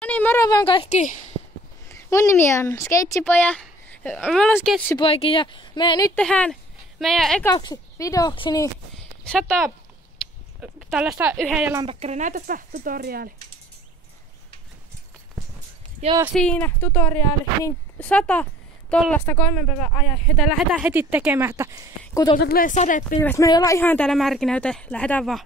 No niin, moro vaan kaikki. Mun nimi on Skeitsipoja. Me ollaan Skeitsipoikia ja me nyt tehdään meidän ekaksi videoksi niin 100 tällaista yhden jalan päkkäriä. Näytäpä tutoriaali. Joo, siinä tutoriaali. Niin 100 tollasta 3 päivän ajan. Joten lähdetään heti tekemään, että kun tuolta tulee sadepilvet. Me ei olla ihan täällä märkinä, joten lähdetään vaan.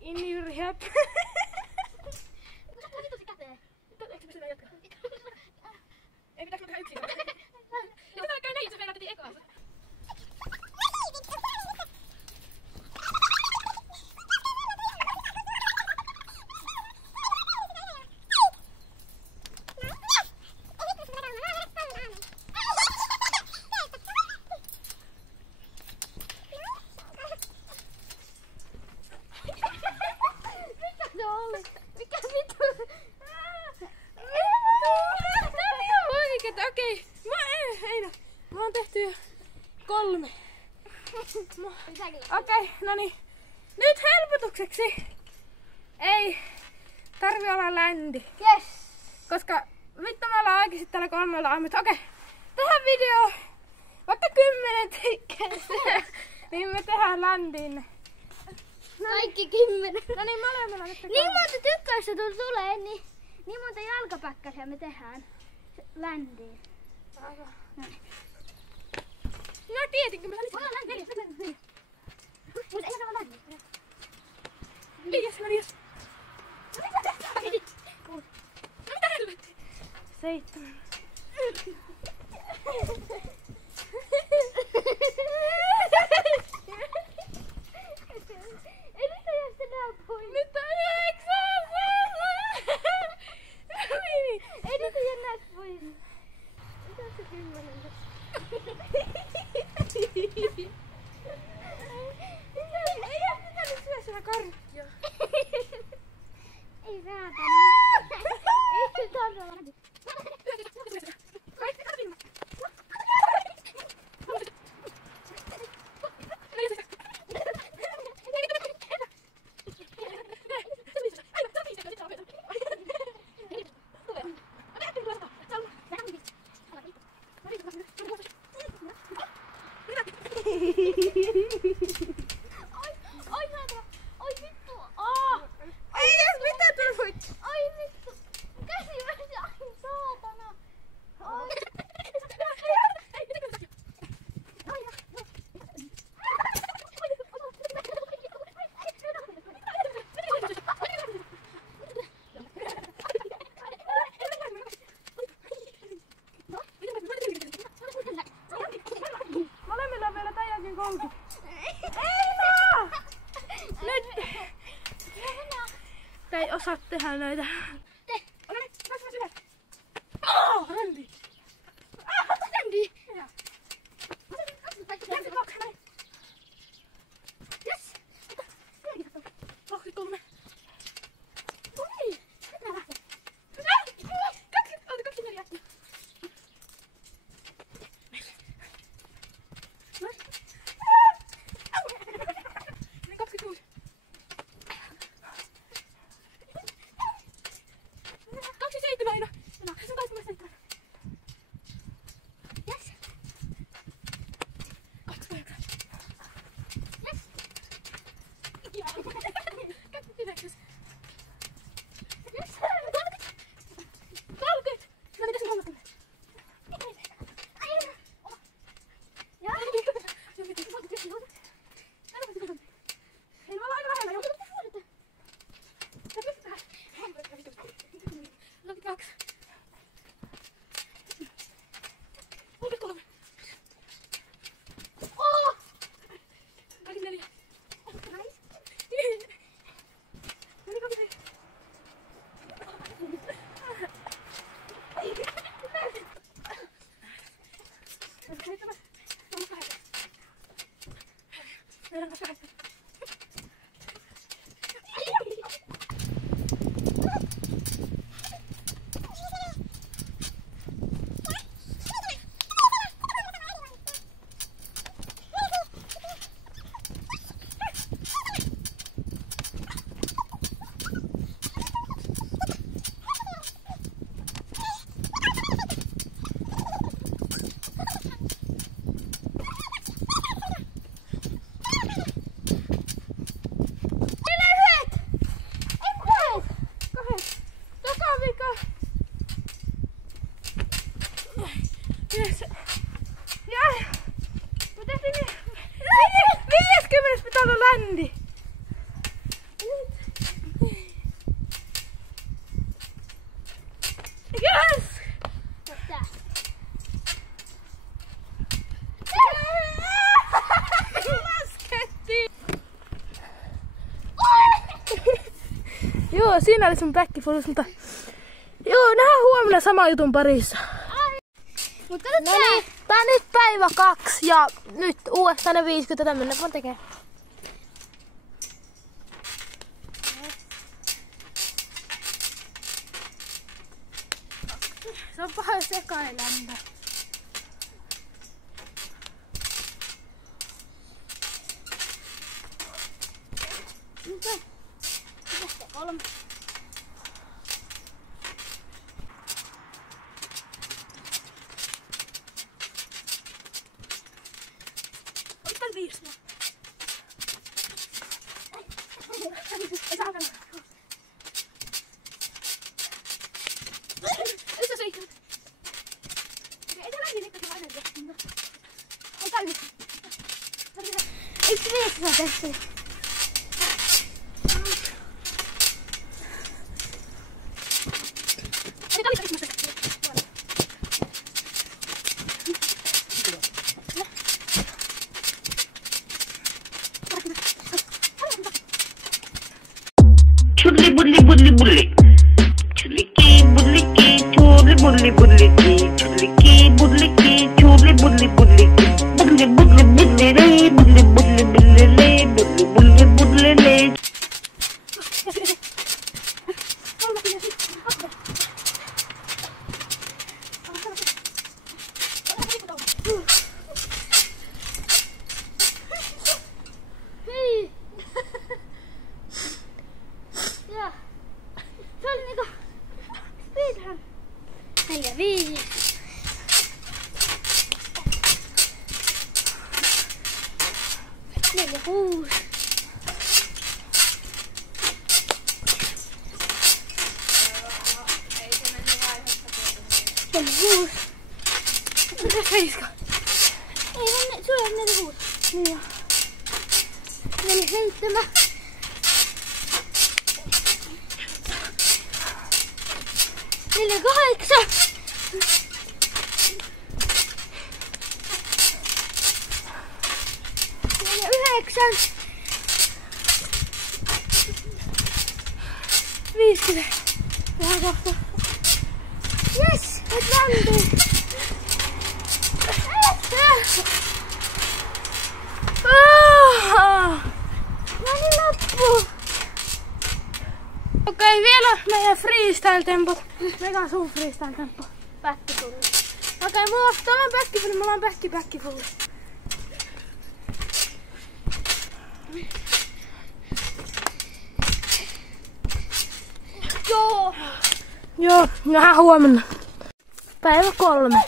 In your help. Ei pitääkö mä tehdä yksin? Mitä käy näin, jos meillä tehtiin ekaa? Okei, mä oon tehty jo 3. Okei, no niin. Nyt helpotukseksi ei tarvi olla ländi. Yes! Koska vittu me ollaan oikeesti täällä 3 aamutta. Okei, tähän video vaikka 10 tikkeistä, niin me tehdään ländiin. Kaikki 10. No niin, molemmilla nyt. Niin monta tykkäystä tulee, niin monta jalkapäkkäsiä me tehdään ländiin. No tietenkin, mä Mulla on ländiin. Mutta ei saa ländiin. 5, no 5. Mitä helvettiä? 7. Ei nyt ei sitä nää pois. Nyt on 9. Ei nyt ei nää pois. Mitä on se 10? Ei oo pitänyt syödä sitä karkkia. Ei saatana. Ei se tarvitse. Oi saatana. Oi vittu. Ei edes mitään tullut. Ai vittu. Käsi meni. Ai saatana. Ai. Molemmilla on vielä tän jälkeen 30. Eina! Nyt! Tää ei osaa tehdä näitä. Ole nyt, pääsemme syödä. Randi! Randi. Randi 2, näin. Yes! 23. Oi. Mennään lähtee. 24. Niin 26. 27 aina. 27. Yes. 28. Yes. 29. Yes. 30. No mitäs 30? Ja. Ei me olla aika lähellä jo. 32. 33. 34. Nice. 48. Ja me tehtiin 50 pitää olla ländi. Yes! Laskettiin! Joo, siinä oli sun backifulus, mutta joo, nähdään huomenna saman jutun parissa. Mut kato No niin, tää on nyt päivä 2 ja nyt uudestaan ne 50 tämmönen vaan tekee. Se on paha sekailämpö. Mitä? Mitä se 3? Otan 5. Ei saa kannata. Yksi se ei. Ei se lähti nikkasin aina tehtiin. Ota yksi. Yksi 5 saa tehty. Chudli budli budli budli. Chudliki budliki, chudli budli budliki. Chudliki budliki, chudli budli budliki. Budli budli budli le, budli budli budli le, budli budli budli le. Hei! Ja. Se oli niinku... Speedrun. 4, 5. Neljä, 6. Neljä, 6. Mitä 7? Ei vaan sulla on 4, 6. Niin jo. 4, 7. 4, 8. 4, 9. 50. Vähän kohta. Yes! Nyt lämmin. No niin loppu. Okei, vielä meidän freestyle-tempot. Mikä on sun freestyle-tempo? Backifulli. Okei, tuolla on backifulli, mulla on backifulli. Joo. Joo, nähdään huomenna. Päivä 3.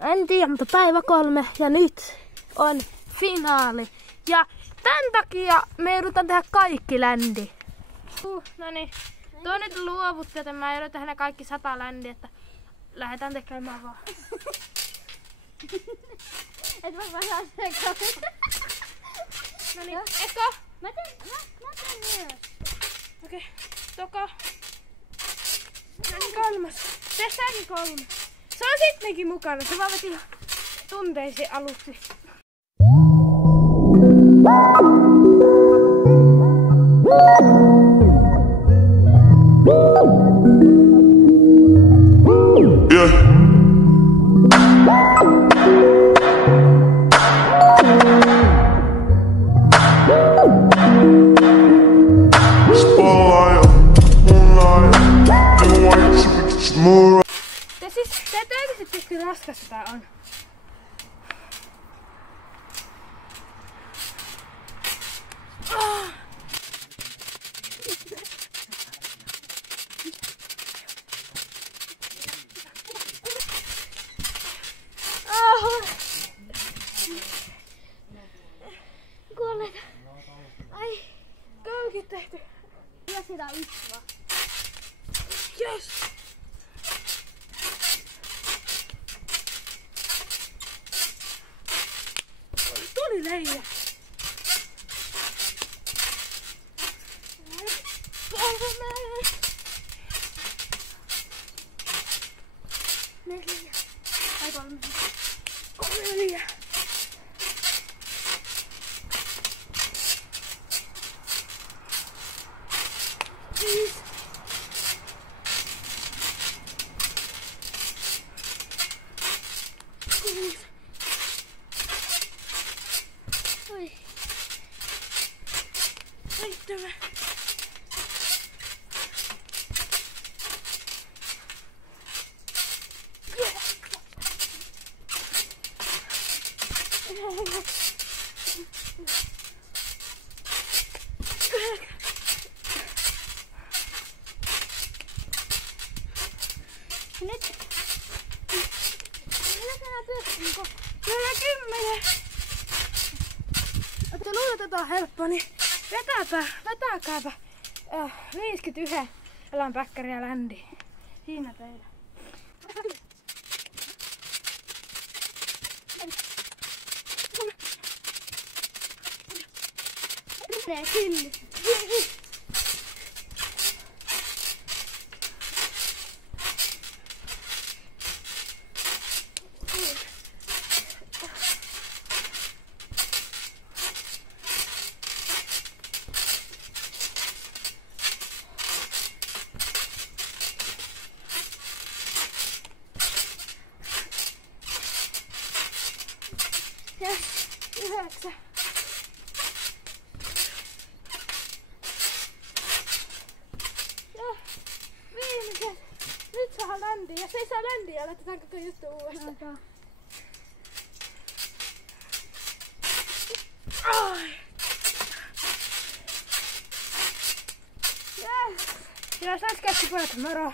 En tiedä, mutta päivä 3 ja nyt on finaali. Ja tän takia me joudutaan tehdä kaikki ländi. Noniin, tuo nyt luovutti, joten mä joudun tehdä ne kaikki 100 ländiä, että lähdetään tekemään vaan. Et mä saa sekaan. Noniin, eka. Mä teen myös. Okei, toka. Noniin, 3. Tehdäänkin 3. Se on sittenkin mukana, se vaan veti tunteisiin aluksi. Te tiedätte, kuinka raskasta tää on. Kuolleita. Ai, kaukin tehty. Ja sitä istua. Yes! Nyt. Mitä sä pyörit niinku? Kyllä 10. Te luulet, että on helppo, niin vetäkääpä 51 eläinpäkkäriä ländiin. Siinä teillä. Menee kyllä. Ja 9. Ja viimeiset. Nyt saa ländiä. Jos ei saa ländiä, laitetaan koko juttu uudestaan. Yes. Ja sä käski pojat, moro.